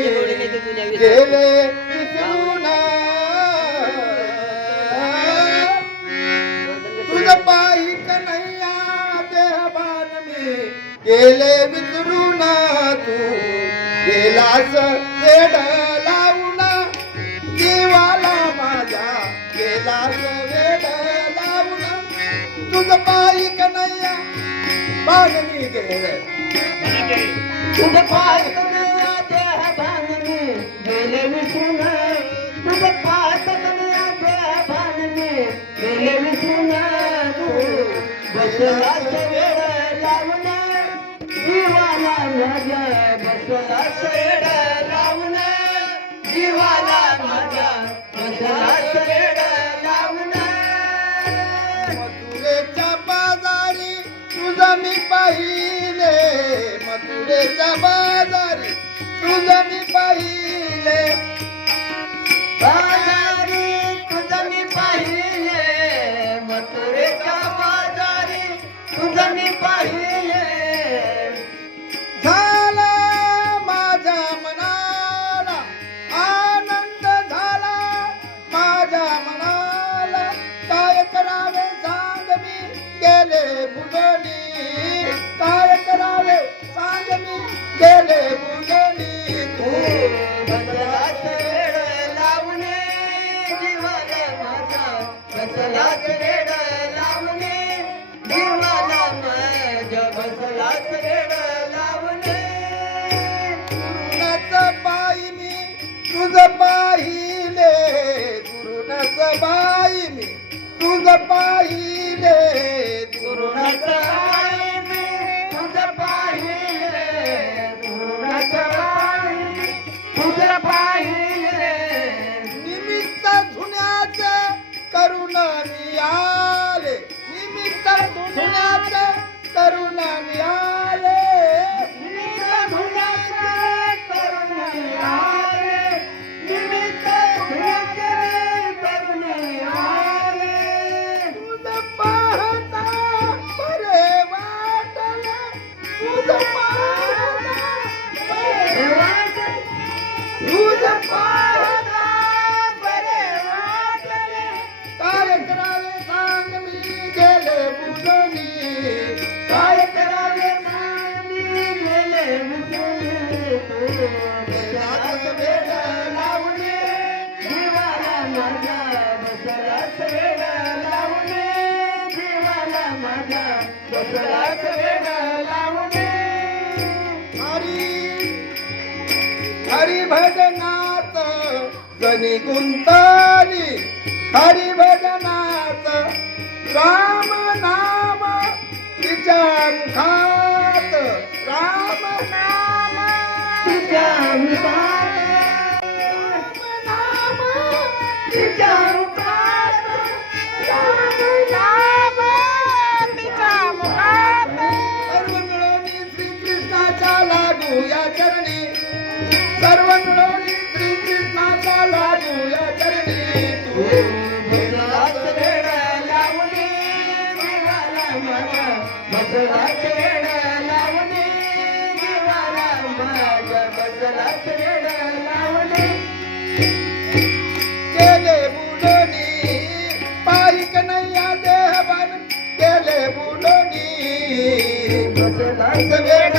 गेले विसरून तुझ पायी कन्हैया देहबान मी गेले विसरून तू गेलास वेड लावून जीवाला माझ्या गेलास वेड लावून तुझ पायी कन्हैया बाण मी गेले तुझ पाय कन्हैया देह बांधणे गेले विसरून तुझ पाय कन्हैया देह बांधणे गेले विसरून तू बसलास वेड लावून जीवाला माझ्या बसलास वेड लावून जीवाला माझ्या बसलास वेड लावून मथुरेच्या बाजारी तुझं मी पाहिले मथुरेच्या बाजारी तुझं मी पाहिले बाजारी तुझं मी पाहिले मथुरेच्या बाजारी तुझं मी पाहिले झाला माझ्या मनाला आनंद झाला माझ्या मनाला काय करावे सांग मी गेले बुडणी काय करावे सांग मी गेले बुडणी तू बसलास वेड लावणे जीवाला माझा बसलास वेड लावणे जीवाला माझ्या बसलास वेड लावणे गुरुनाच बाई मी तुझ पाहिले गुरुनाच बाई मी तुझ पाहिले गुरुनाथ पाय मी तुझं पाहिले गुरुनाथ पाय तुझं पाहिले निमित्त धुण्याचे करुण मी आले निमित्त धुण्याचे करुण मी आले निमित्त धुण्याचे करुण आले निमित्त धुण्याचे करुण आले तुझ पाहता बरे वाटले तुझ पाहता बरे तुझ पाहता बरे वाटले काय करावे सांग मी गेले बुडणी काय करावे मी गेले बसलास वेड लावणे जीवाला माझ्या बसलास वेड लावणे जीवाला माझ्या बसलास वेड लावणे हरी हरी भजनात जनी गुंतली हरी भजनात राम नाम तिच्या मुखात राम नाम तुझ्या राम नाम तुझ्या मुखात सर्व मिळवणी श्रीकृष्णाच्या लागू या चरणी सर्व मिळवणी श्रीकृष्णाच्या लागू या चरणी तू बसलास वेड लावणे जीवाला माझ्या बसलास वेड लावणे जीवाला माझ्या बसलास वेड लावणे गेले बुडणी पायी कन्हैया देहबान गेले बुडणी बसलास वेड